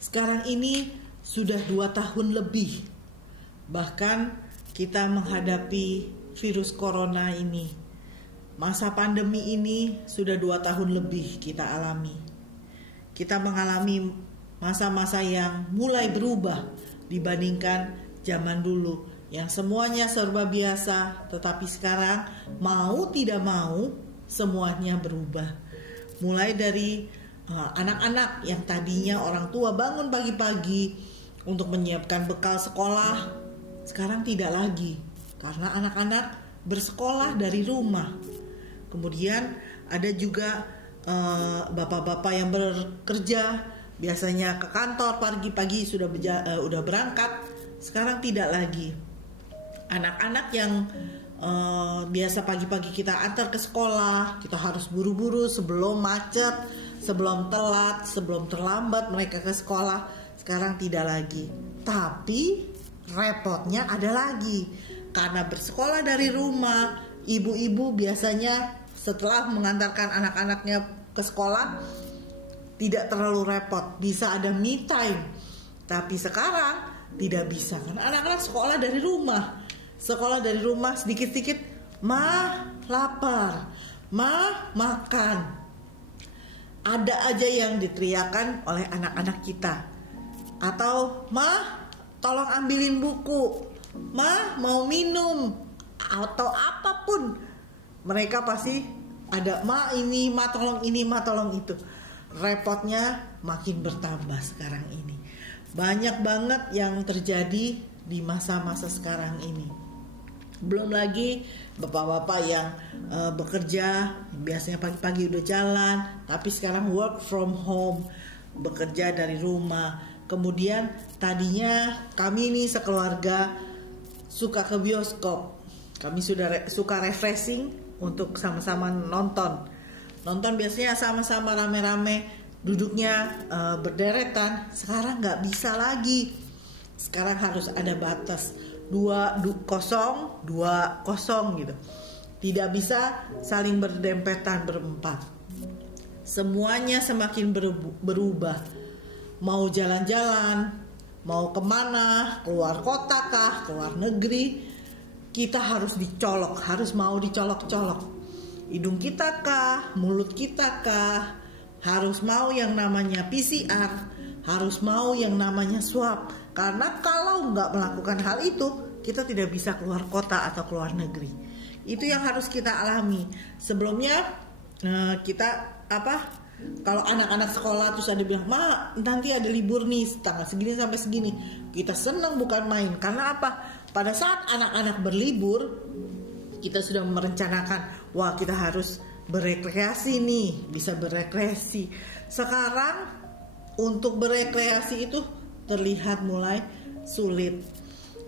Sekarang ini sudah 2 tahun lebih, bahkan kita menghadapi virus corona ini. Masa pandemi ini sudah 2 tahun lebih kita alami. Kita mengalami masa-masa yang mulai berubah dibandingkan zaman dulu, yang semuanya serba biasa, tetapi sekarang mau tidak mau semuanya berubah. Mulai dari anak-anak yang tadinya orang tua bangun pagi-pagi untuk menyiapkan bekal sekolah, sekarang tidak lagi karena anak-anak bersekolah dari rumah. Kemudian ada juga bapak-bapak yang bekerja, biasanya ke kantor pagi-pagi sudah berangkat, sekarang tidak lagi. Anak-anak yang biasa pagi-pagi kita antar ke sekolah, kita harus buru-buru sebelum macet, sebelum telat, sebelum terlambat mereka ke sekolah, sekarang tidak lagi. Tapi repotnya ada lagi, karena bersekolah dari rumah, ibu-ibu biasanya setelah mengantarkan anak-anaknya ke sekolah tidak terlalu repot, bisa ada me time. Tapi sekarang tidak bisa, karena anak-anak sekolah dari rumah. Sekolah dari rumah sedikit-sedikit, "Ma, lapar. Ma, makan." Ada aja yang diteriakan oleh anak-anak kita. Atau, "Ma, tolong ambilin buku. Ma, mau minum." Atau apapun. Mereka pasti ada, "Ma ini, ma tolong ini, ma tolong itu." Repotnya makin bertambah sekarang ini. Banyak banget yang terjadi di masa-masa sekarang ini. Belum lagi bapak-bapak yang bekerja, biasanya pagi-pagi udah jalan, tapi sekarang work from home, bekerja dari rumah. Kemudian tadinya kami ini sekeluarga suka ke bioskop. Kami suka refreshing untuk sama-sama nonton. Nonton biasanya sama-sama rame-rame, duduknya berderetan. Sekarang nggak bisa lagi. Sekarang harus ada batas 2-0 gitu. Tidak bisa saling berdempetan berempat. Semuanya semakin berubah. Mau jalan-jalan, mau kemana, keluar kota kah, keluar negeri, kita harus dicolok, harus mau dicolok-colok. Hidung kita kah, mulut kita kah, harus mau yang namanya PCR, harus mau yang namanya swab. Karena kalau nggak melakukan hal itu, kita tidak bisa keluar kota atau keluar negeri. Itu yang harus kita alami. Sebelumnya kita kalau anak-anak sekolah terus ada bilang, "Ma, nanti ada libur nih tanggal segini sampai segini." Kita senang bukan main. Karena apa? Pada saat anak-anak berlibur, kita sudah merencanakan, wah kita harus berekreasi nih, bisa berekreasi. Sekarang untuk berekreasi itu terlihat mulai sulit.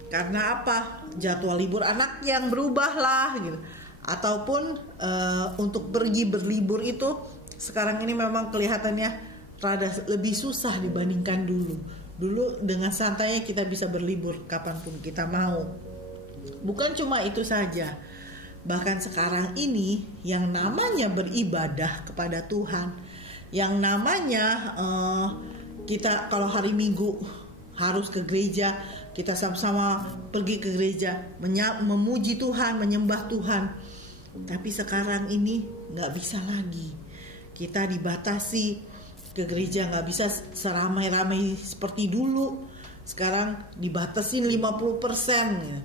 Karena apa? Jadwal libur anak yang berubah lah gitu. Ataupun untuk pergi berlibur itu sekarang ini memang kelihatannya rada lebih susah dibandingkan dulu. Dulu dengan santainya kita bisa berlibur kapanpun kita mau. Bukan cuma itu saja. Bahkan sekarang ini yang namanya beribadah kepada Tuhan, yang namanya kita kalau hari Minggu harus ke gereja, kita sama-sama pergi ke gereja, memuji Tuhan, menyembah Tuhan. Tapi sekarang ini nggak bisa lagi. Kita dibatasi ke gereja, nggak bisa seramai-ramai seperti dulu. Sekarang dibatasin 50%.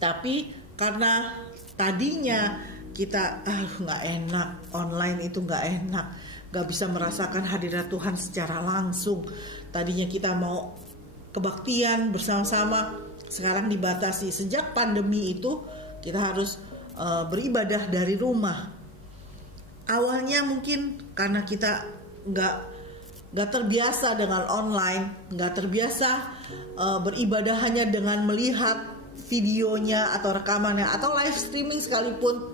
Tapi karena tadinya kita nggak enak, online itu nggak enak, nggak bisa merasakan hadirat Tuhan secara langsung. Tadinya kita mau kebaktian bersama-sama, sekarang dibatasi. Sejak pandemi itu kita harus beribadah dari rumah. Awalnya mungkin karena kita nggak terbiasa dengan online, nggak terbiasa beribadah hanya dengan melihat videonya atau rekamannya atau live streaming sekalipun.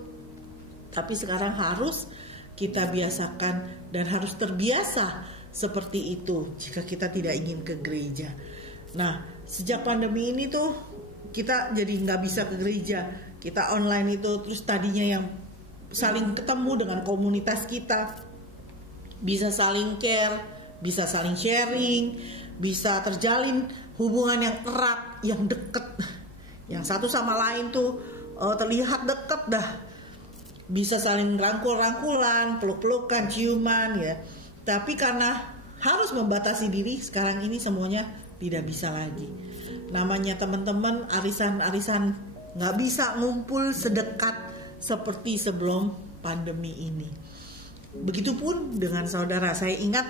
Tapi sekarang harus kita biasakan dan harus terbiasa seperti itu jika kita tidak ingin ke gereja. Nah, sejak pandemi ini tuh kita jadi nggak bisa ke gereja, kita online itu. Terus tadinya yang saling ketemu dengan komunitas kita, bisa saling care, bisa saling sharing, bisa terjalin hubungan yang erat, yang deket, yang satu sama lain tuh terlihat deket dah, bisa saling rangkul-rangkulan, peluk-pelukan, ciuman ya. Tapi karena harus membatasi diri, sekarang ini semuanya tidak bisa lagi. Namanya teman-teman, arisan-arisan nggak bisa ngumpul sedekat seperti sebelum pandemi ini. Begitupun dengan saudara. Saya ingat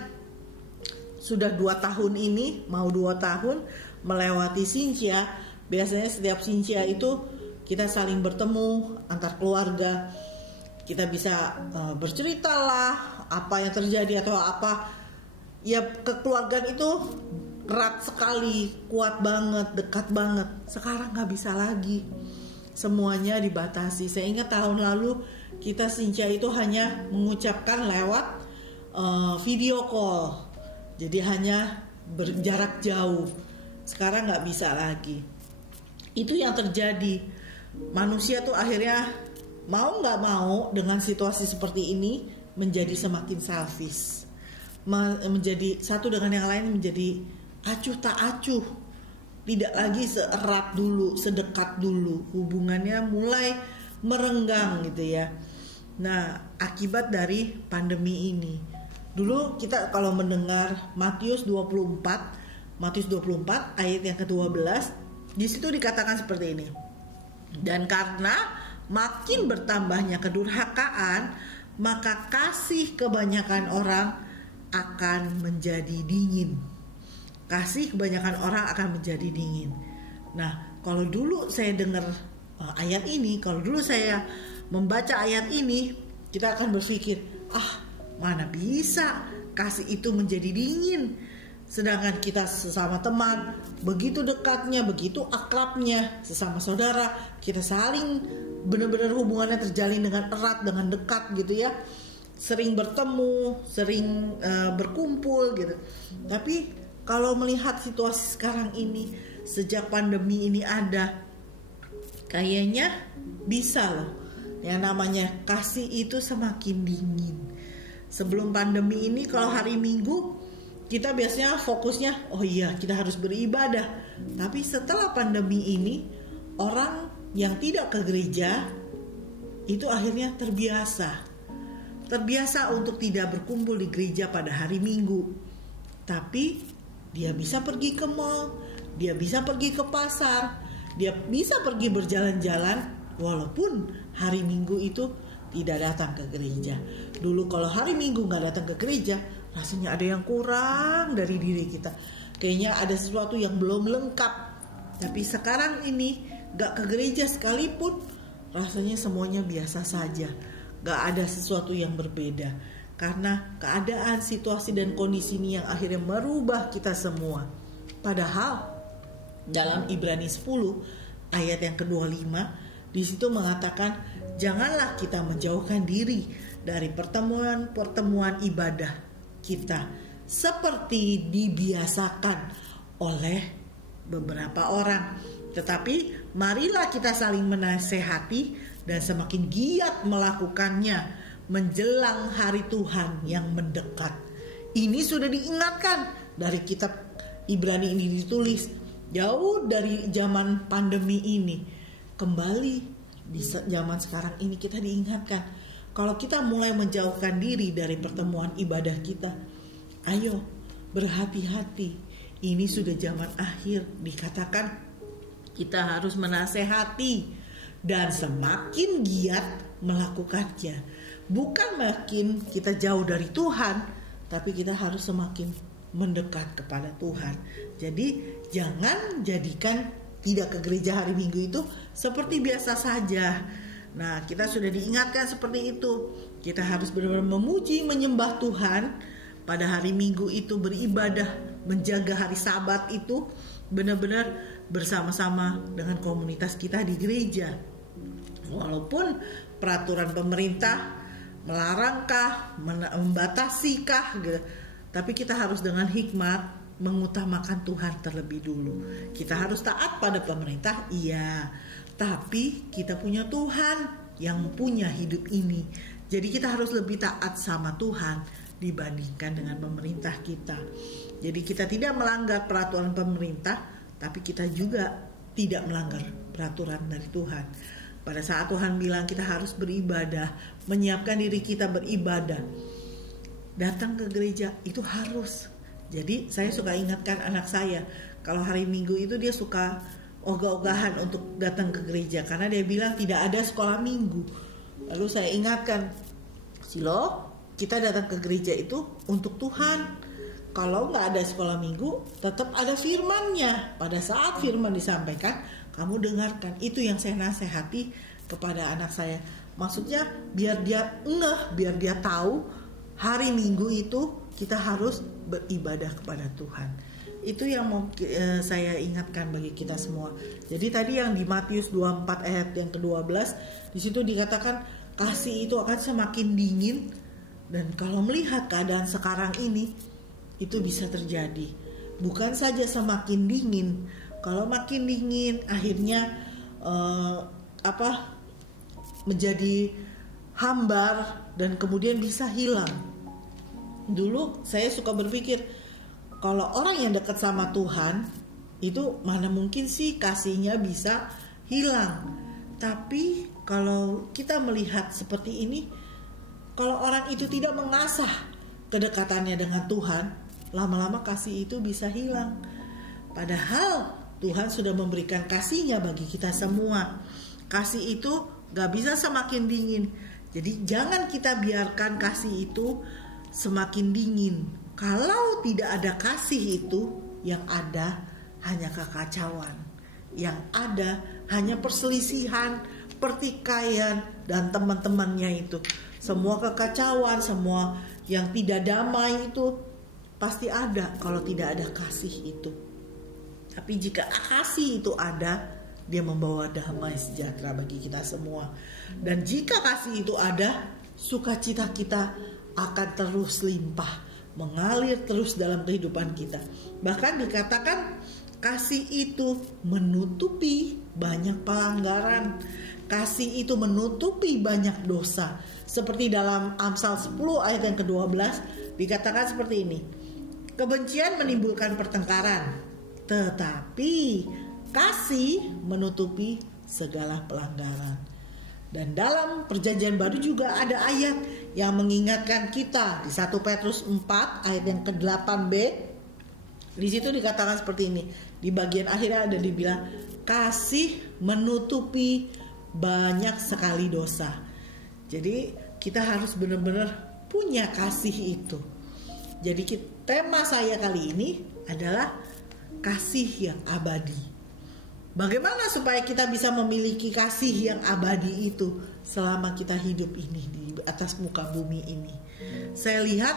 sudah 2 tahun ini, mau 2 tahun melewati Sintia. Biasanya setiap Sintia itu kita saling bertemu antar keluarga. Kita bisa bercerita lah apa yang terjadi atau apa. Ya, kekeluargaan itu erat sekali, kuat banget, dekat banget. Sekarang gak bisa lagi, semuanya dibatasi. Saya ingat tahun lalu kita Sintia itu hanya mengucapkan lewat video call, jadi hanya berjarak jauh. Sekarang gak bisa lagi. Itu yang terjadi. Manusia tuh akhirnya mau gak mau dengan situasi seperti ini menjadi semakin selfish, menjadi satu dengan yang lain, menjadi acuh tak acuh, tidak lagi seerat dulu, sedekat dulu, hubungannya mulai merenggang gitu ya. Nah, akibat dari pandemi ini. Dulu kita kalau mendengar Matius 24 ayat yang ke-12, di situ dikatakan seperti ini. Dan karena makin bertambahnya kedurhakaan, maka kasih kebanyakan orang akan menjadi dingin. Kasih kebanyakan orang akan menjadi dingin. Nah, kalau dulu saya dengar ayat ini, kalau dulu saya membaca ayat ini, kita akan berpikir, mana bisa kasih itu menjadi dingin. Sedangkan kita sesama teman, begitu dekatnya, begitu akrabnya, sesama saudara, kita saling benar-benar hubungannya terjalin dengan erat, dengan dekat gitu ya. Sering bertemu, sering berkumpul gitu. Tapi kalau melihat situasi sekarang ini, sejak pandemi ini ada, kayaknya bisa loh. Yang namanya kasih itu semakin dingin. Sebelum pandemi ini kalau hari Minggu kita biasanya fokusnya, oh iya kita harus beribadah. Tapi setelah pandemi ini, orang yang tidak ke gereja itu akhirnya terbiasa untuk tidak berkumpul di gereja pada hari Minggu. Tapi dia bisa pergi ke mall, dia bisa pergi ke pasar, dia bisa pergi berjalan-jalan walaupun hari Minggu itu tidak datang ke gereja. Dulu kalau hari Minggu gak datang ke gereja, rasanya ada yang kurang dari diri kita. Kayaknya ada sesuatu yang belum lengkap. Tapi sekarang ini gak ke gereja sekalipun, rasanya semuanya biasa saja. Gak ada sesuatu yang berbeda. Karena keadaan, situasi dan kondisi ini yang akhirnya merubah kita semua. Padahal dalam Ibrani 10 ayat yang ke-25, di situ mengatakan, janganlah kita menjauhkan diri dari pertemuan-pertemuan ibadah kita seperti dibiasakan oleh beberapa orang. Tetapi marilah kita saling menasehati dan semakin giat melakukannya menjelang hari Tuhan yang mendekat. Ini sudah diingatkan dari kitab Ibrani ini, ditulis jauh dari zaman pandemi ini. Kembali di zaman sekarang ini kita diingatkan, kalau kita mulai menjauhkan diri dari pertemuan ibadah kita, ayo berhati-hati. Ini sudah zaman akhir. Dikatakan kita harus menasehati dan semakin giat melakukannya. Bukan makin kita jauh dari Tuhan, tapi kita harus semakin mendekat kepada Tuhan. Jadi jangan jadikan tidak ke gereja hari Minggu itu seperti biasa saja. Nah, kita sudah diingatkan seperti itu. Kita harus benar-benar memuji, menyembah Tuhan pada hari Minggu itu, beribadah, menjaga hari Sabat itu benar-benar bersama-sama dengan komunitas kita di gereja. Walaupun peraturan pemerintah melarangkah, membatasikah gitu. Tapi kita harus dengan hikmat mengutamakan Tuhan terlebih dulu. Kita harus taat pada pemerintah, iya. Tapi kita punya Tuhan yang punya hidup ini. Jadi kita harus lebih taat sama Tuhan dibandingkan dengan pemerintah kita. Jadi kita tidak melanggar peraturan pemerintah, tapi kita juga tidak melanggar peraturan dari Tuhan. Pada saat Tuhan bilang kita harus beribadah, menyiapkan diri kita beribadah, datang ke gereja itu harus. Jadi saya suka ingatkan anak saya, kalau hari Minggu itu dia suka ogah-ogahan untuk datang ke gereja, karena dia bilang tidak ada sekolah Minggu. Lalu saya ingatkan, Silo, kita datang ke gereja itu untuk Tuhan. Kalau nggak ada sekolah Minggu, tetap ada firman-Nya. Pada saat firman disampaikan, kamu dengarkan. Itu yang saya nasihati kepada anak saya. Maksudnya biar dia ngeh, biar dia tahu hari Minggu itu kita harus beribadah kepada Tuhan. Itu yang mau saya ingatkan bagi kita semua. Jadi tadi yang di Matius 24 ayat yang ke-12, di situ dikatakan kasih itu akan semakin dingin. Dan kalau melihat keadaan sekarang ini, itu bisa terjadi. Bukan saja semakin dingin, kalau makin dingin akhirnya menjadi hambar dan kemudian bisa hilang. Dulu saya suka berpikir, kalau orang yang dekat sama Tuhan itu mana mungkin sih kasihnya bisa hilang. Tapi kalau kita melihat seperti ini, kalau orang itu tidak mengasah kedekatannya dengan Tuhan, lama-lama kasih itu bisa hilang. Padahal Tuhan sudah memberikan kasih-Nya bagi kita semua. Kasih itu gak bisa semakin dingin. Jadi jangan kita biarkan kasih itu semakin dingin. Kalau tidak ada kasih itu, yang ada hanya kekacauan. Yang ada hanya perselisihan, pertikaian, dan teman-temannya itu. Semua kekacauan, semua yang tidak damai itu pasti ada kalau tidak ada kasih itu. Tapi jika kasih itu ada, dia membawa damai sejahtera bagi kita semua. Dan jika kasih itu ada, sukacita kita akan terus limpah, mengalir terus dalam kehidupan kita. Bahkan dikatakan kasih itu menutupi banyak pelanggaran. Kasih itu menutupi banyak dosa. Seperti dalam Amsal 10 ayat yang ke-12 dikatakan seperti ini. Kebencian menimbulkan pertengkaran, tetapi kasih menutupi segala pelanggaran. Dan dalam Perjanjian Baru juga ada ayat yang mengingatkan kita di 1 Petrus 4 ayat yang ke-8b. Di situ dikatakan seperti ini. Di bagian akhirnya ada dibilang kasih menutupi banyak sekali dosa. Jadi kita harus benar-benar punya kasih itu. Jadi tema saya kali ini adalah kasih yang abadi. Bagaimana supaya kita bisa memiliki kasih yang abadi itu selama kita hidup ini di atas muka bumi ini? Saya lihat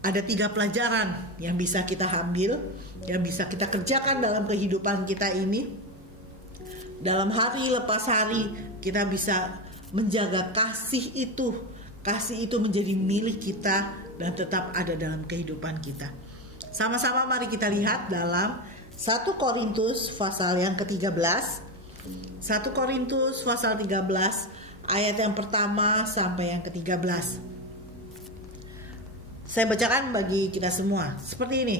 ada 3 pelajaran yang bisa kita ambil, yang bisa kita kerjakan dalam kehidupan kita ini. Dalam hari lepas hari kita bisa menjaga kasih itu. Kasih itu menjadi milik kita dan tetap ada dalam kehidupan kita. Sama-sama mari kita lihat dalam 1 Korintus pasal yang ke-13. 1 Korintus pasal 13 ayat yang pertama sampai yang ke-13. Saya bacakan bagi kita semua seperti ini.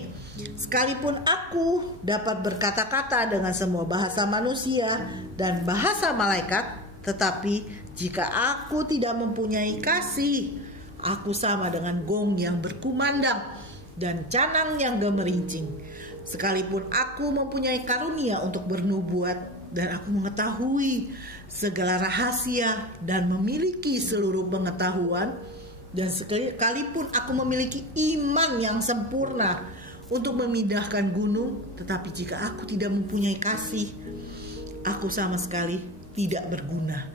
Sekalipun aku dapat berkata-kata dengan semua bahasa manusia dan bahasa malaikat, tetapi jika aku tidak mempunyai kasih, aku sama dengan gong yang berkumandang dan canang yang gemerincing. Sekalipun aku mempunyai karunia untuk bernubuat dan aku mengetahui segala rahasia dan memiliki seluruh pengetahuan, dan sekalipun aku memiliki iman yang sempurna untuk memindahkan gunung, tetapi jika aku tidak mempunyai kasih, aku sama sekali tidak berguna.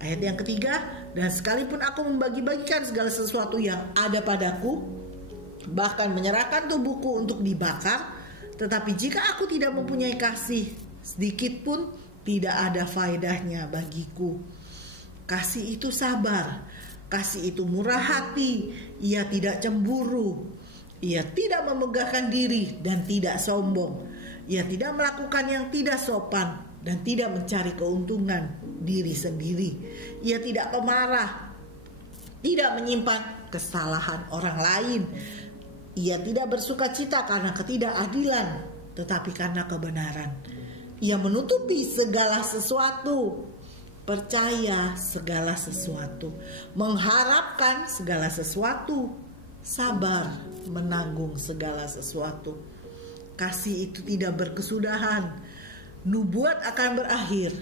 Ayat yang ketiga, dan sekalipun aku membagi-bagikan segala sesuatu yang ada padaku, bahkan menyerahkan tubuhku untuk dibakar, tetapi jika aku tidak mempunyai kasih, sedikit pun tidak ada faedahnya bagiku. Kasih itu sabar, kasih itu murah hati, ia tidak cemburu, ia tidak memegahkan diri dan tidak sombong, ia tidak melakukan yang tidak sopan dan tidak mencari keuntungan diri sendiri. Ia tidak pemarah, tidak menyimpan kesalahan orang lain. Ia tidak bersuka cita karena ketidakadilan, tetapi karena kebenaran. Ia menutupi segala sesuatu, percaya segala sesuatu, mengharapkan segala sesuatu, sabar menanggung segala sesuatu. Kasih itu tidak berkesudahan. Nubuat akan berakhir,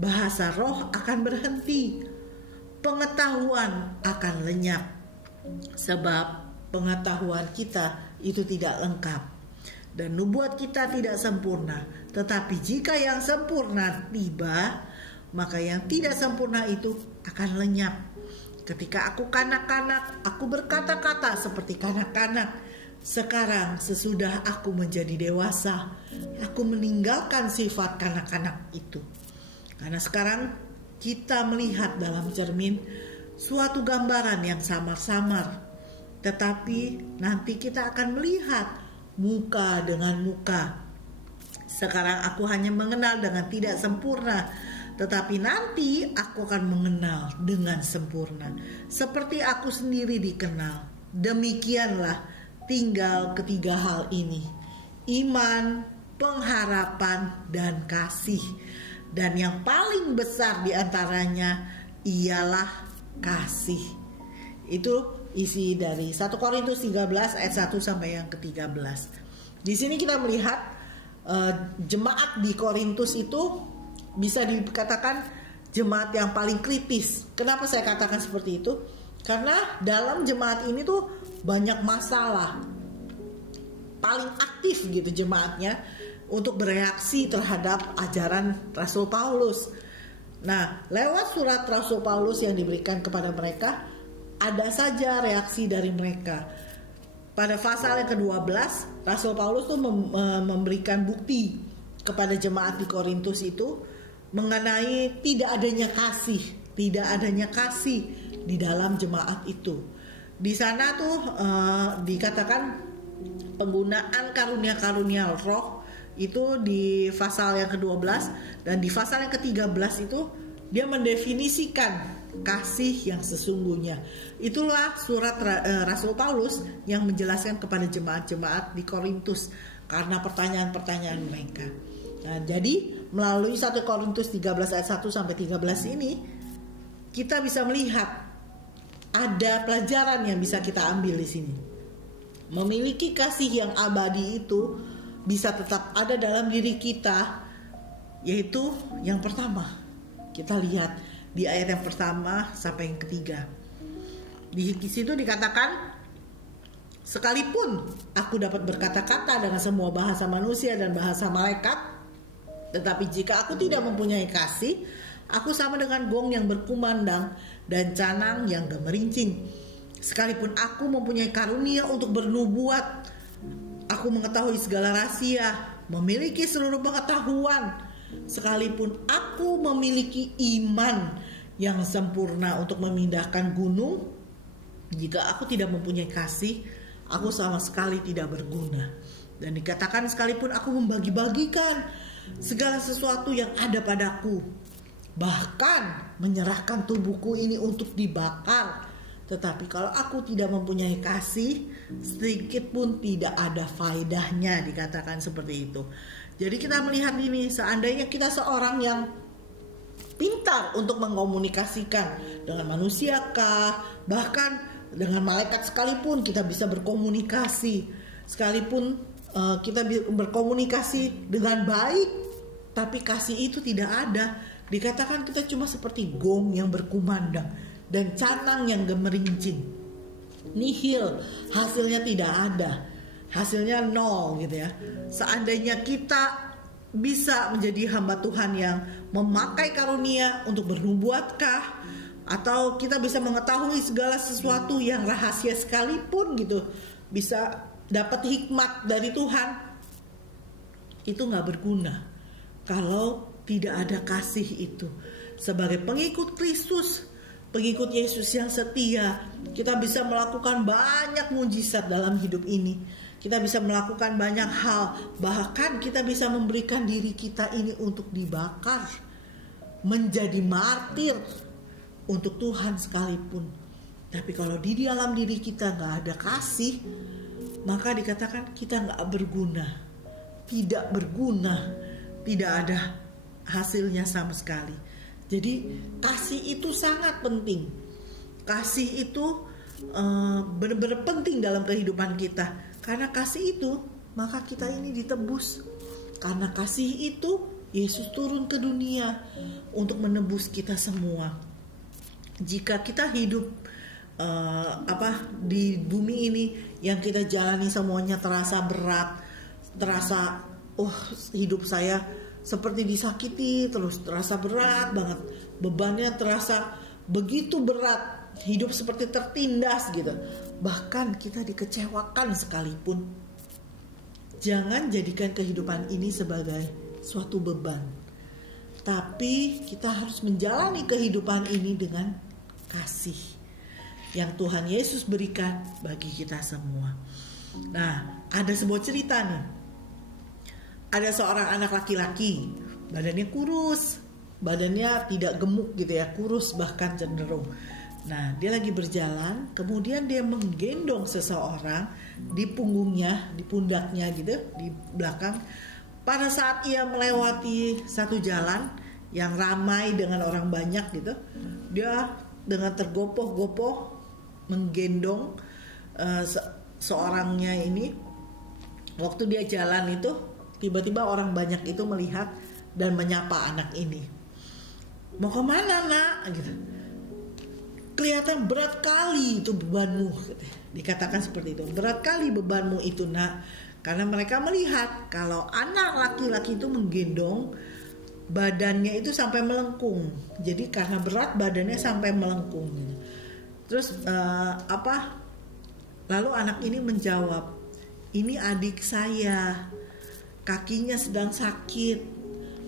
bahasa roh akan berhenti, pengetahuan akan lenyap, sebab pengetahuan kita itu tidak lengkap dan nubuat kita tidak sempurna. Tetapi jika yang sempurna tiba, maka yang tidak sempurna itu akan lenyap. Ketika aku kanak-kanak, aku berkata-kata seperti kanak-kanak. Sekarang sesudah aku menjadi dewasa, aku meninggalkan sifat kanak-kanak itu. Karena sekarang kita melihat dalam cermin suatu gambaran yang samar-samar, tetapi nanti kita akan melihat muka dengan muka. Sekarang aku hanya mengenal dengan tidak sempurna, tetapi nanti aku akan mengenal dengan sempurna, seperti aku sendiri dikenal. Demikianlah tinggal ketiga hal ini: iman, pengharapan, dan kasih. Dan yang paling besar di antaranya ialah kasih. Itu isi dari 1 Korintus 13 ayat 1 sampai yang ke-13. Di sini kita melihat jemaat di Korintus itu bisa dikatakan jemaat yang paling kritis. Kenapa saya katakan seperti itu? Karena dalam jemaat ini tuh banyak masalah. Paling aktif gitu jemaatnya untuk bereaksi terhadap ajaran Rasul Paulus. Nah, lewat surat Rasul Paulus yang diberikan kepada mereka, ada saja reaksi dari mereka. Pada pasal yang ke-12, Rasul Paulus tuh memberikan bukti kepada jemaat di Korintus itu mengenai tidak adanya kasih di dalam jemaat itu. Di sana tuh dikatakan penggunaan karunia-karunia roh itu di pasal yang ke-12, dan di pasal yang ke-13 itu dia mendefinisikan kasih yang sesungguhnya. Itulah surat Rasul Paulus yang menjelaskan kepada jemaat-jemaat di Korintus karena pertanyaan-pertanyaan mereka. Nah, jadi melalui 1 Korintus 13 ayat 1 sampai 13 ini kita bisa melihat ada pelajaran yang bisa kita ambil di sini. Memiliki kasih yang abadi itu bisa tetap ada dalam diri kita, yaitu yang pertama. Kita lihat di ayat yang pertama sampai yang ketiga. Di situ dikatakan, sekalipun aku dapat berkata-kata dengan semua bahasa manusia dan bahasa malaikat, tetapi jika aku tidak mempunyai kasih, aku sama dengan gong yang berkumandang dan canang yang gemerincing. Sekalipun aku mempunyai karunia untuk bernubuat, aku mengetahui segala rahasia, memiliki seluruh pengetahuan, sekalipun aku memiliki iman yang sempurna untuk memindahkan gunung, jika aku tidak mempunyai kasih, aku sama sekali tidak berguna. Dan dikatakan sekalipun aku membagi-bagikan segala sesuatu yang ada padaku, bahkan menyerahkan tubuhku ini untuk dibakar, tetapi kalau aku tidak mempunyai kasih, sedikit pun tidak ada faedahnya, dikatakan seperti itu. Jadi kita melihat ini, seandainya kita seorang yang pintar untuk mengkomunikasikan dengan manusia kah, bahkan dengan malaikat sekalipun kita bisa berkomunikasi, sekalipun kita berkomunikasi dengan baik, tapi kasih itu tidak ada, dikatakan kita cuma seperti gong yang berkumandang dan canang yang gemerincing. Nihil, hasilnya tidak ada, hasilnya nol gitu ya. Seandainya kita bisa menjadi hamba Tuhan yang memakai karunia untuk bernubuatkah, atau kita bisa mengetahui segala sesuatu yang rahasia sekalipun gitu, bisa dapat hikmat dari Tuhan, itu gak berguna kalau tidak ada kasih itu. Sebagai pengikut Kristus, pengikut Yesus yang setia, kita bisa melakukan banyak mujizat dalam hidup ini. Kita bisa melakukan banyak hal, bahkan kita bisa memberikan diri kita ini untuk dibakar, menjadi martir untuk Tuhan sekalipun. Tapi kalau di dalam diri kita nggak ada kasih, maka dikatakan kita nggak berguna, tidak berguna, tidak ada hasilnya sama sekali. Jadi kasih itu sangat penting. Kasih itu benar-benar penting dalam kehidupan kita. Karena kasih itu, maka kita ini ditebus. Karena kasih itu, Yesus turun ke dunia untuk menebus kita semua. Jika kita hidup di bumi ini, yang kita jalani semuanya terasa berat, terasa hidup saya seperti disakiti, terus terasa berat banget, bebannya terasa begitu berat, hidup seperti tertindas gitu, bahkan kita dikecewakan sekalipun. Jangan jadikan kehidupan ini sebagai suatu beban, tapi kita harus menjalani kehidupan ini dengan kasih yang Tuhan Yesus berikan bagi kita semua. Nah, ada sebuah cerita nih. Ada seorang anak laki-laki, badannya kurus, badannya tidak gemuk gitu ya, kurus bahkan cenderung. Nah, dia lagi berjalan, kemudian dia menggendong seseorang di punggungnya, di pundaknya gitu, di belakang. Pada saat ia melewati satu jalan yang ramai dengan orang banyak gitu, dia dengan tergopoh-gopoh menggendong seorangnya ini. Waktu dia jalan itu, tiba-tiba orang banyak itu melihat dan menyapa anak ini. Mau kemana nak? Gitu. Kelihatan berat kali itu bebanmu. Gitu. Dikatakan seperti itu. Berat kali bebanmu itu nak. Karena mereka melihat kalau anak laki-laki itu menggendong, badannya itu sampai melengkung. Jadi karena berat badannya sampai melengkung. Terus lalu anak ini menjawab, ini adik saya, kakinya sedang sakit,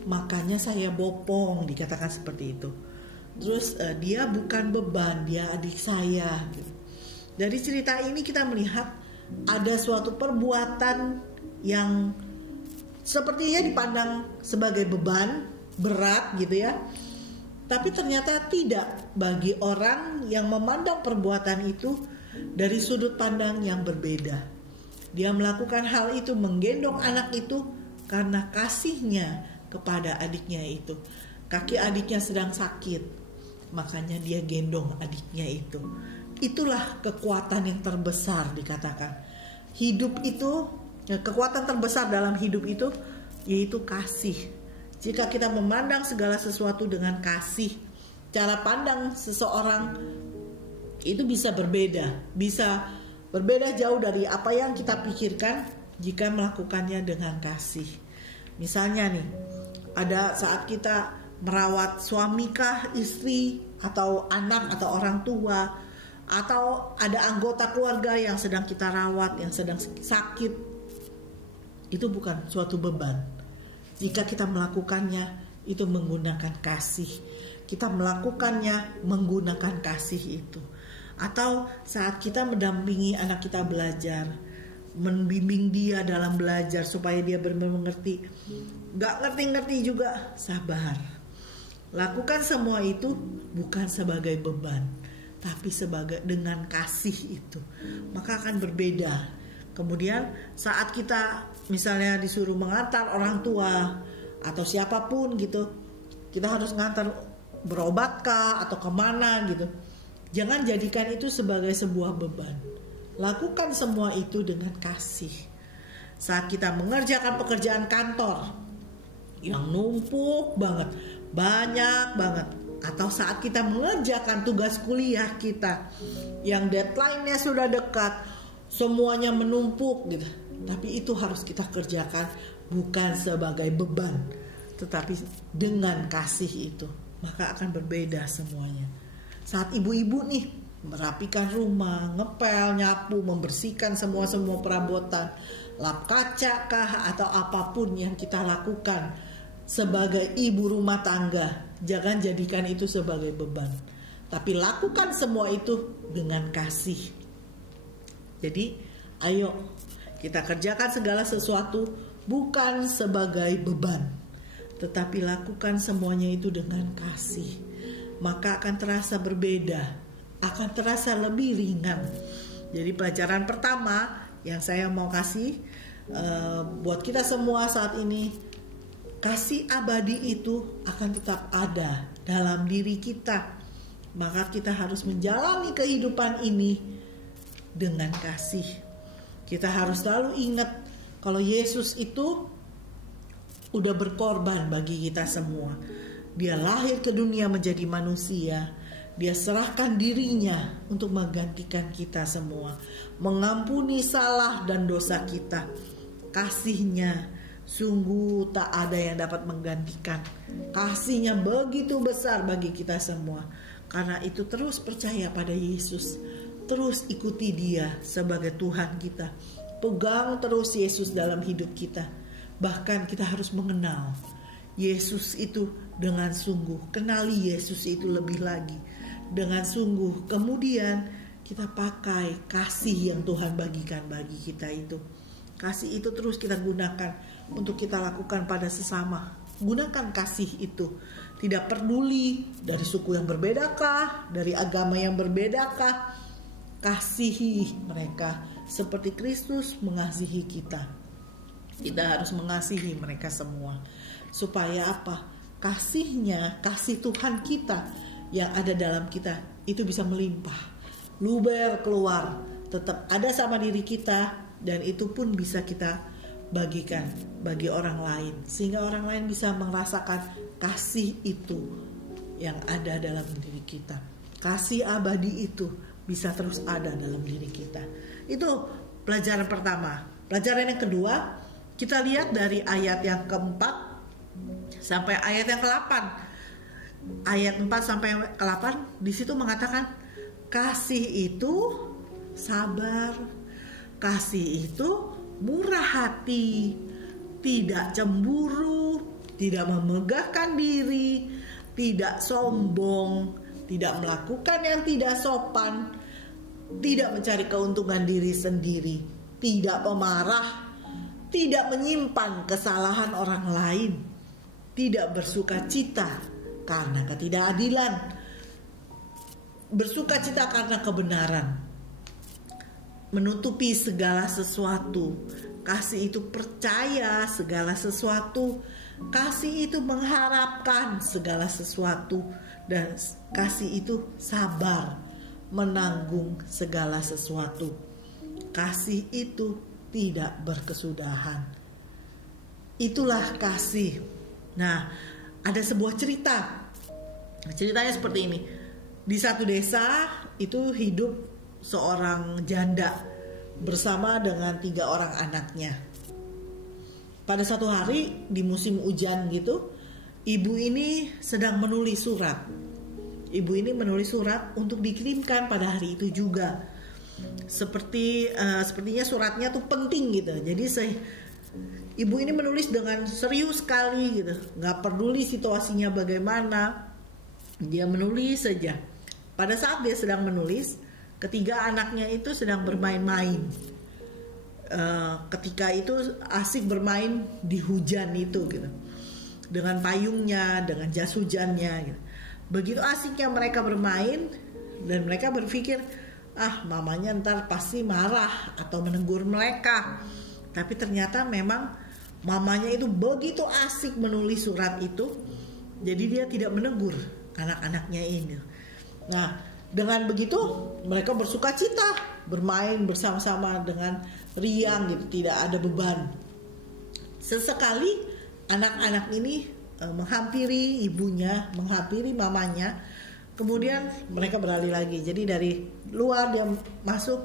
makanya saya bopong, dikatakan seperti itu. Terus dia bukan beban, dia adik saya. Dari cerita ini kita melihat ada suatu perbuatan yang sepertinya dipandang sebagai beban, berat gitu ya. Tapi ternyata tidak bagi orang yang memandang perbuatan itu dari sudut pandang yang berbeda. Dia melakukan hal itu, menggendong anak itu karena kasihnya kepada adiknya itu. Kaki adiknya sedang sakit, makanya dia gendong adiknya itu. Itulah kekuatan yang terbesar dikatakan. Hidup itu, kekuatan terbesar dalam hidup itu yaitu kasih. Jika kita memandang segala sesuatu dengan kasih, cara pandang seseorang itu bisa berbeda jauh dari apa yang kita pikirkan jika melakukannya dengan kasih. Misalnya nih, ada saat kita merawat suami kah, istri, atau anak atau orang tua, atau ada anggota keluarga yang sedang kita rawat, yang sedang sakit, itu bukan suatu beban. Jika kita melakukannya itu menggunakan kasih, kita melakukannya menggunakan kasih itu. Atau saat kita mendampingi anak kita belajar, membimbing dia dalam belajar supaya dia benar-benar mengerti. Gak ngerti-ngerti juga, sabar. Lakukan semua itu bukan sebagai beban, tapi sebagai dengan kasih itu. Maka akan berbeda. Kemudian saat kita misalnya disuruh mengantar orang tua atau siapapun gitu, kita harus ngantar berobat kah atau kemana gitu. Jangan jadikan itu sebagai sebuah beban. Lakukan semua itu dengan kasih. Saat kita mengerjakan pekerjaan kantor yang numpuk banget, banyak banget, atau saat kita mengerjakan tugas kuliah kita yang deadline-nya sudah dekat, semuanya menumpuk gitu. Tapi itu harus kita kerjakan bukan sebagai beban, tetapi dengan kasih itu. Maka akan berbeda semuanya. Saat ibu-ibu nih merapikan rumah, ngepel, nyapu, membersihkan semua perabotan, lap kaca kah atau apapun yang kita lakukan sebagai ibu rumah tangga, jangan jadikan itu sebagai beban. Tapi lakukan semua itu dengan kasih. Jadi ayo kita kerjakan segala sesuatu bukan sebagai beban, tetapi lakukan semuanya itu dengan kasih. Maka akan terasa berbeda akan terasa lebih ringan. Jadi pelajaran pertama yang saya mau kasih buat kita semua saat ini, kasih abadi itu akan tetap ada dalam diri kita. Maka kita harus menjalani kehidupan ini dengan kasih. Kita harus selalu ingat kalau Yesus itu udah berkorban bagi kita semua. Dia lahir ke dunia menjadi manusia. Dia serahkan dirinya untuk menggantikan kita semua, mengampuni salah dan dosa kita. Kasihnya sungguh tak ada yang dapat menggantikan. Kasihnya begitu besar bagi kita semua. Karena itu terus percaya pada Yesus, terus ikuti Dia sebagai Tuhan kita. Pegang terus Yesus dalam hidup kita. Bahkan kita harus mengenal Yesus itu dengan sungguh. Kenali Yesus itu lebih lagi dengan sungguh. Kemudian kita pakai kasih yang Tuhan bagikan bagi kita itu. Kasih itu terus kita gunakan untuk kita lakukan pada sesama. Gunakan kasih itu. Tidak peduli dari suku yang berbedakah, dari agama yang berbedakah. Kasihi mereka seperti Kristus mengasihi kita. Kita harus mengasihi mereka semua. Supaya apa? Kasihnya, kasih Tuhan kita yang ada dalam kita itu bisa melimpah, luber keluar, tetap ada sama diri kita, dan itu pun bisa kita bagikan bagi orang lain, sehingga orang lain bisa merasakan kasih itu yang ada dalam diri kita. Kasih abadi itu bisa terus ada dalam diri kita. Itu pelajaran pertama. Pelajaran yang kedua, kita lihat dari ayat yang keempat sampai ayat yang ke-8. Ayat 4 sampai ke-8 di situ mengatakan kasih itu sabar, kasih itu murah hati, tidak cemburu, tidak memegahkan diri, tidak sombong, tidak melakukan yang tidak sopan, tidak mencari keuntungan diri sendiri, tidak pemarah, tidak menyimpan kesalahan orang lain, tidak bersuka cita karena ketidakadilan, bersuka cita karena kebenaran, menutupi segala sesuatu. Kasih itu percaya segala sesuatu, kasih itu mengharapkan segala sesuatu, dan kasih itu sabar menanggung segala sesuatu. Kasih itu tidak berkesudahan. Itulah kasih. Nah, ada sebuah cerita. Ceritanya seperti ini. Di satu desa itu hidup seorang janda bersama dengan 3 orang anaknya. Pada suatu hari di musim hujan gitu, ibu ini sedang menulis surat. Ibu ini menulis surat untuk dikirimkan pada hari itu juga. Sepertinya suratnya tuh penting gitu. Jadi ibu ini menulis dengan serius sekali gitu, nggak peduli situasinya bagaimana, dia menulis saja. Pada saat dia sedang menulis, ketiga anaknya itu sedang bermain-main. Ketika itu asik bermain di hujan itu gitu, dengan payungnya, dengan jas hujannya gitu. Begitu asiknya mereka bermain, dan mereka berpikir, mamanya ntar pasti marah atau menegur mereka. Tapi ternyata memang mamanya itu begitu asik menulis surat itu, jadi dia tidak menegur anak-anaknya ini. Nah, dengan begitu mereka bersuka cita, bermain bersama-sama dengan riang gitu, tidak ada beban. Sesekali anak-anak ini menghampiri ibunya, menghampiri mamanya, kemudian mereka beralih lagi. Jadi dari luar dia masuk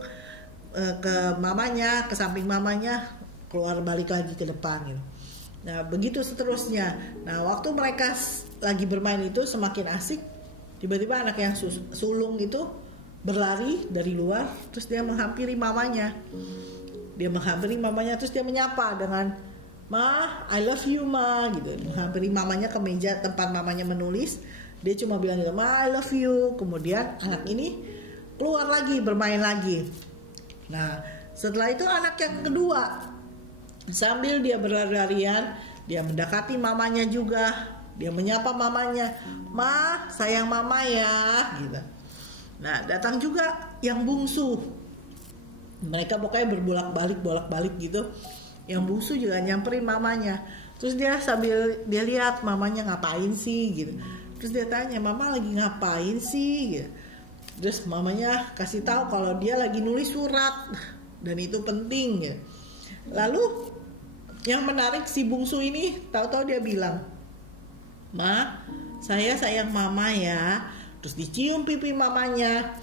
ke mamanya, ke samping mamanya, keluar balik lagi ke depan gitu. Nah, begitu seterusnya. Nah, waktu mereka lagi bermain itu semakin asik, tiba-tiba anak yang sulung itu berlari dari luar, terus dia menghampiri mamanya. Dia menghampiri mamanya, terus dia menyapa dengan, "Ma, I love you, Ma," gitu. Menghampiri mamanya ke meja tempat mamanya menulis. Dia cuma bilang gitu, "Ma, I love you." Kemudian anak ini keluar lagi, bermain lagi. Nah, setelah itu anak yang kedua, sambil dia berlari-larian, dia mendekati mamanya juga. Dia menyapa mamanya, "Ma, sayang mama ya," gitu. Nah, datang juga yang bungsu. Mereka pokoknya bolak-balik gitu. Yang bungsu juga nyamperin mamanya. Terus dia sambil dia lihat mamanya ngapain sih gitu. Terus dia tanya, "Mama lagi ngapain sih?" gitu. Terus mamanya kasih tahu kalau dia lagi nulis surat dan itu penting ya. Lalu yang menarik si bungsu ini tahu-tahu dia bilang, "Ma, saya sayang mama ya." Terus dicium pipi mamanya.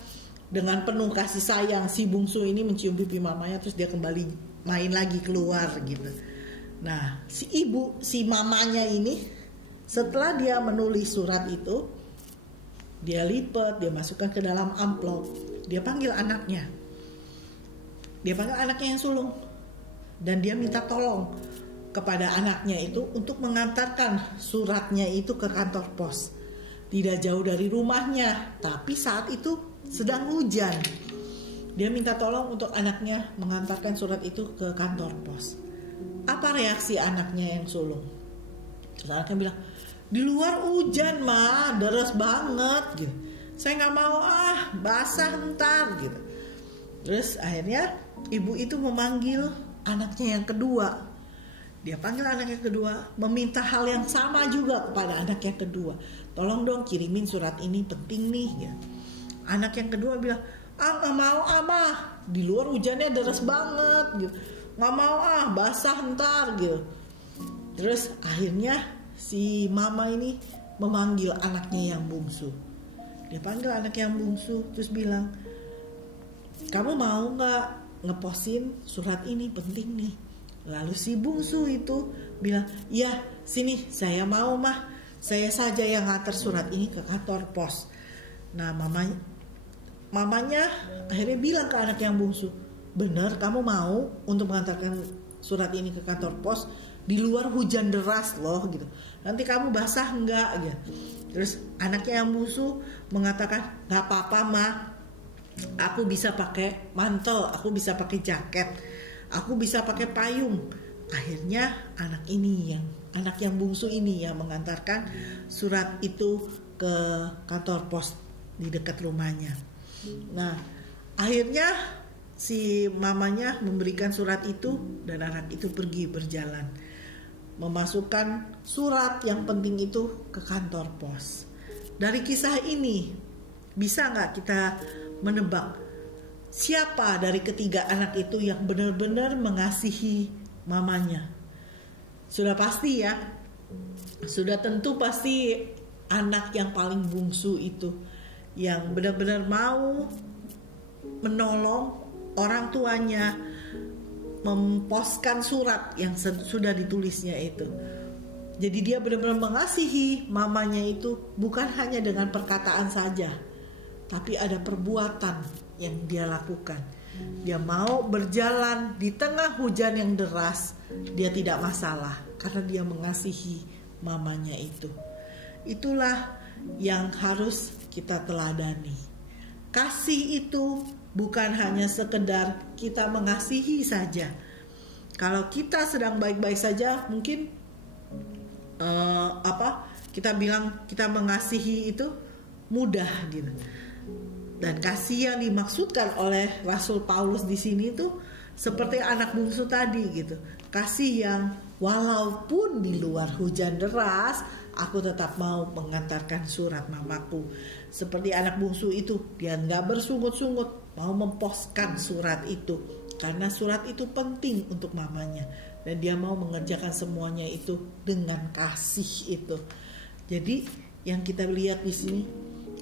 Dengan penuh kasih sayang si bungsu ini mencium pipi mamanya, terus dia kembali main lagi keluar gitu. Nah, si mamanya ini setelah dia menulis surat itu, dia lipat, dia masukkan ke dalam amplop, dia panggil anaknya. Dia panggil anaknya yang sulung dan dia minta tolong kepada anaknya itu untuk mengantarkan suratnya itu ke kantor pos. Tidak jauh dari rumahnya, tapi saat itu sedang hujan. Dia minta tolong untuk anaknya mengantarkan surat itu ke kantor pos. Apa reaksi anaknya yang sulung? Terus anaknya bilang, "Di luar hujan, Ma, deras banget gitu. Saya nggak mau basah ntar gitu." Terus akhirnya ibu itu memanggil anaknya yang kedua. Dia panggil anak yang kedua, meminta hal yang sama juga kepada anak yang kedua. "Tolong dong kirimin surat ini, penting nih." Gitu. Anak yang kedua bilang, "Nggak mau mah, di luar hujannya deras banget gitu. Nggak mau basah ntar gitu." Terus akhirnya si mama ini memanggil anaknya yang bungsu. Dia panggil anak yang bungsu terus bilang, "Kamu mau nggak ngeposin surat ini, penting nih." Lalu si bungsu itu bilang, "Ya sini saya mau mah, saya saja yang ngantar surat ini ke kantor pos." Nah mamanya akhirnya bilang ke anak yang bungsu, "Bener kamu mau untuk mengantarkan surat ini ke kantor pos? Di luar hujan deras loh gitu. Nanti kamu basah enggak?" gitu. Terus anaknya yang bungsu mengatakan, "Nggak apa-apa Ma, aku bisa pakai mantel, aku bisa pakai jaket, aku bisa pakai payung." Akhirnya anak yang bungsu ini yang mengantarkan surat itu ke kantor pos di dekat rumahnya. Nah, akhirnya si mamanya memberikan surat itu dan anak itu pergi berjalan memasukkan surat yang penting itu ke kantor pos. Dari kisah ini bisa nggak kita menebak siapa dari ketiga anak itu yang benar-benar mengasihi mamanya? Sudah pasti ya, sudah tentu pasti anak yang paling bungsu itu yang benar-benar mau menolong orang tuanya memposkan surat yang sudah ditulisnya itu. Jadi dia benar-benar mengasihi mamanya itu bukan hanya dengan perkataan saja, tapi ada perbuatan yang dia lakukan. Dia mau berjalan di tengah hujan yang deras, dia tidak masalah karena dia mengasihi mamanya itu. Itulah yang harus kita teladani. Kasih itu bukan hanya sekedar kita mengasihi saja. Kalau kita sedang baik-baik saja, mungkin kita bilang kita mengasihi itu mudah gitu. Dan kasih yang dimaksudkan oleh Rasul Paulus di sini itu seperti anak bungsu tadi gitu. Kasih yang walaupun di luar hujan deras, aku tetap mau mengantarkan surat mamaku. Seperti anak bungsu itu, dia nggak bersungut-sungut mau memposkan surat itu karena surat itu penting untuk mamanya dan dia mau mengerjakan semuanya itu dengan kasih itu. Jadi yang kita lihat di sini,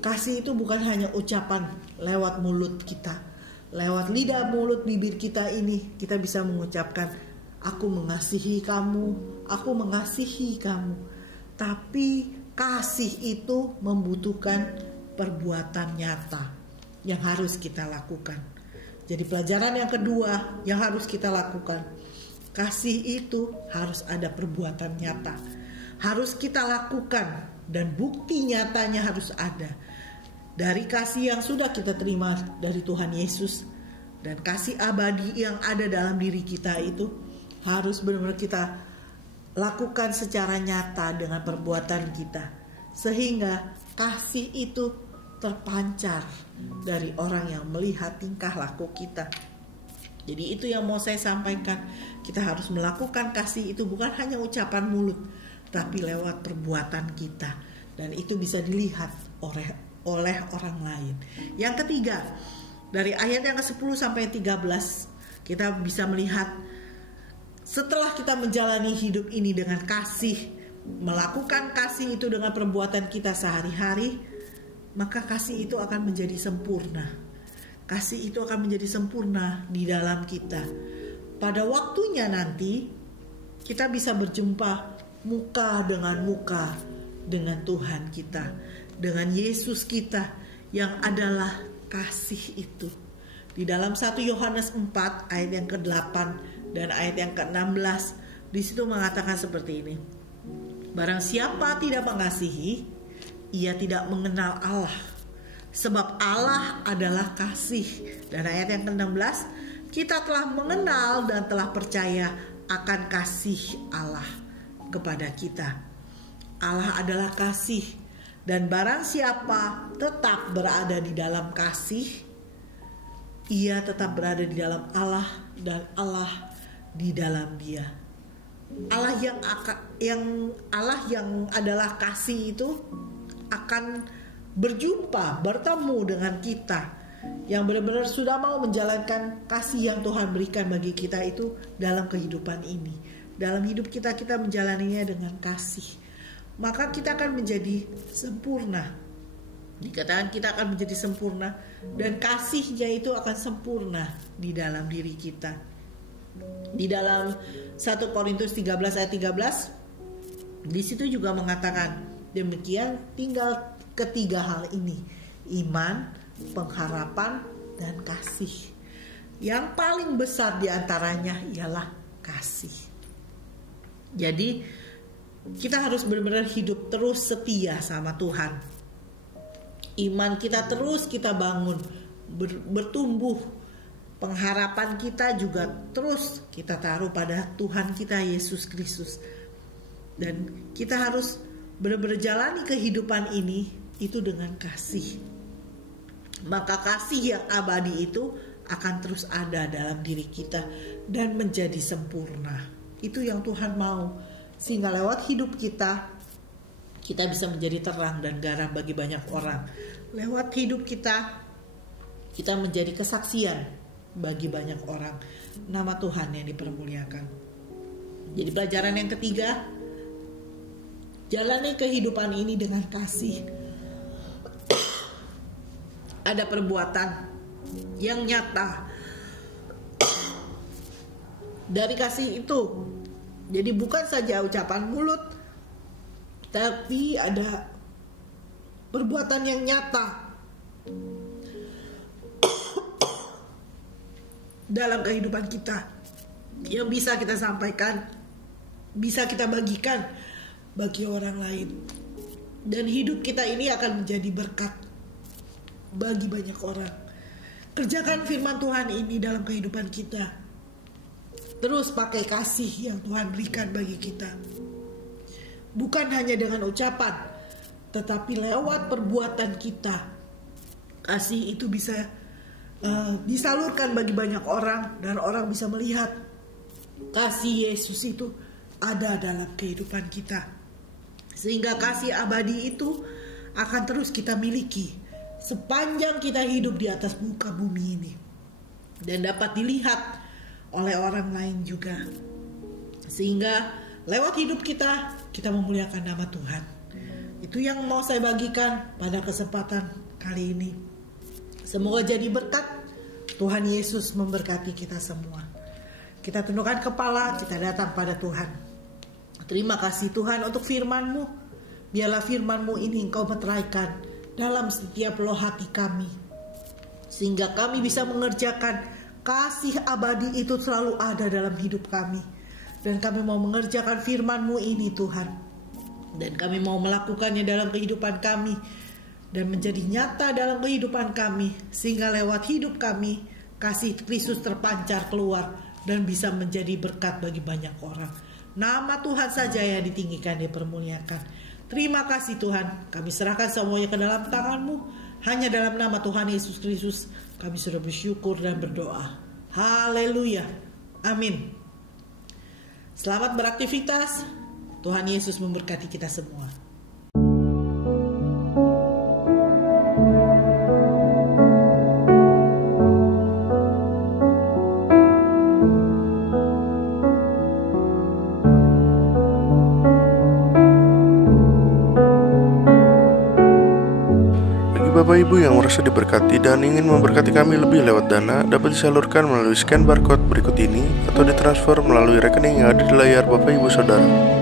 kasih itu bukan hanya ucapan lewat mulut kita, lewat lidah mulut bibir kita ini kita bisa mengucapkan aku mengasihi kamu, aku mengasihi kamu. Tapi kasih itu membutuhkan perbuatan nyata yang harus kita lakukan. Jadi pelajaran yang kedua yang harus kita lakukan, kasih itu harus ada perbuatan nyata, harus kita lakukan dan bukti nyatanya harus ada. Dari kasih yang sudah kita terima dari Tuhan Yesus dan kasih abadi yang ada dalam diri kita itu harus benar-benar kita lakukan secara nyata dengan perbuatan kita, sehingga kasih itu terpancar dari orang yang melihat tingkah laku kita. Jadi itu yang mau saya sampaikan. Kita harus melakukan kasih itu bukan hanya ucapan mulut, tapi lewat perbuatan kita. Dan itu bisa dilihat oleh orang lain. Yang ketiga, dari ayat yang ke-10 sampai 13, kita bisa melihat setelah kita menjalani hidup ini dengan kasih, melakukan kasih itu dengan perbuatan kita sehari-hari, maka kasih itu akan menjadi sempurna. Kasih itu akan menjadi sempurna di dalam kita. Pada waktunya nanti kita bisa berjumpa muka dengan Tuhan kita, dengan Yesus kita yang adalah kasih itu. Di dalam 1 Yohanes 4 ayat yang ke-8 dan ayat yang ke-16, di situ mengatakan seperti ini. Barang siapa tidak mengasihi, ia tidak mengenal Allah, sebab Allah adalah kasih. Dan ayat yang ke-16, kita telah mengenal dan telah percaya akan kasih Allah kepada kita. Allah adalah kasih, dan barang siapa tetap berada di dalam kasih, ia tetap berada di dalam Allah dan Allah di dalam dia. Allah yang adalah kasih itu akan bertemu dengan kita yang benar-benar sudah mau menjalankan kasih yang Tuhan berikan bagi kita itu dalam kehidupan ini. Dalam hidup kita menjalaninya dengan kasih, maka kita akan menjadi sempurna. Dikatakan kita akan menjadi sempurna, dan kasihnya itu akan sempurna di dalam diri kita. Di dalam 1 Korintus 13 ayat 13, di situ juga mengatakan demikian, tinggal ketiga hal ini: iman, pengharapan, dan kasih. Yang paling besar di antaranya ialah kasih. Jadi kita harus benar-benar hidup terus setia sama Tuhan. Iman kita terus kita bangun, bertumbuh. Pengharapan kita juga terus kita taruh pada Tuhan kita Yesus Kristus. Dan kita harus benar-benar jalani kehidupan ini itu dengan kasih. Maka kasih yang abadi itu akan terus ada dalam diri kita dan menjadi sempurna. Itu yang Tuhan mau, sehingga lewat hidup kita bisa menjadi terang dan garam bagi banyak orang. Lewat hidup kita menjadi kesaksian bagi banyak orang. Nama Tuhan yang dipermuliakan. Jadi pelajaran yang ketiga, jalani kehidupan ini dengan kasih. Ada perbuatan yang nyata dari kasih itu. Jadi bukan saja ucapan mulut, tapi ada perbuatan yang nyata dalam kehidupan kita yang bisa kita sampaikan, bisa kita bagikan bagi orang lain. Dan hidup kita ini akan menjadi berkat bagi banyak orang. Kerjakan firman Tuhan ini dalam kehidupan kita. Terus pakai kasih yang Tuhan berikan bagi kita. Bukan hanya dengan ucapan, tetapi lewat perbuatan kita. Kasih itu bisa disalurkan bagi banyak orang, dan orang bisa melihat kasih Yesus itu ada dalam kehidupan kita. Sehingga kasih abadi itu akan terus kita miliki sepanjang kita hidup di atas muka bumi ini, dan dapat dilihat oleh orang lain juga. Sehingga lewat hidup kita memuliakan nama Tuhan. Itu yang mau saya bagikan pada kesempatan kali ini. Semoga jadi berkat. Tuhan Yesus memberkati kita semua. Kita tundukkan kepala, kita datang pada Tuhan. Terima kasih Tuhan untuk firman-Mu. Biarlah firman-Mu ini Engkau meteraikan dalam setiap loh hati kami, sehingga kami bisa mengerjakan kasih abadi itu selalu ada dalam hidup kami. Dan kami mau mengerjakan firman-Mu ini Tuhan, dan kami mau melakukannya dalam kehidupan kami dan menjadi nyata dalam kehidupan kami, sehingga lewat hidup kami kasih Kristus terpancar keluar dan bisa menjadi berkat bagi banyak orang. Nama Tuhan saja yang ditinggikan, dipermuliakan. Terima kasih Tuhan, kami serahkan semuanya ke dalam tangan-Mu. Hanya dalam nama Tuhan Yesus Kristus kami sudah bersyukur dan berdoa. Haleluya. Amin. Selamat beraktivitas. Tuhan Yesus memberkati kita semua. Bapak Ibu yang merasa diberkati dan ingin memberkati kami lebih lewat dana, dapat disalurkan melalui scan barcode berikut ini atau ditransfer melalui rekening yang ada di layar Bapak Ibu Saudara.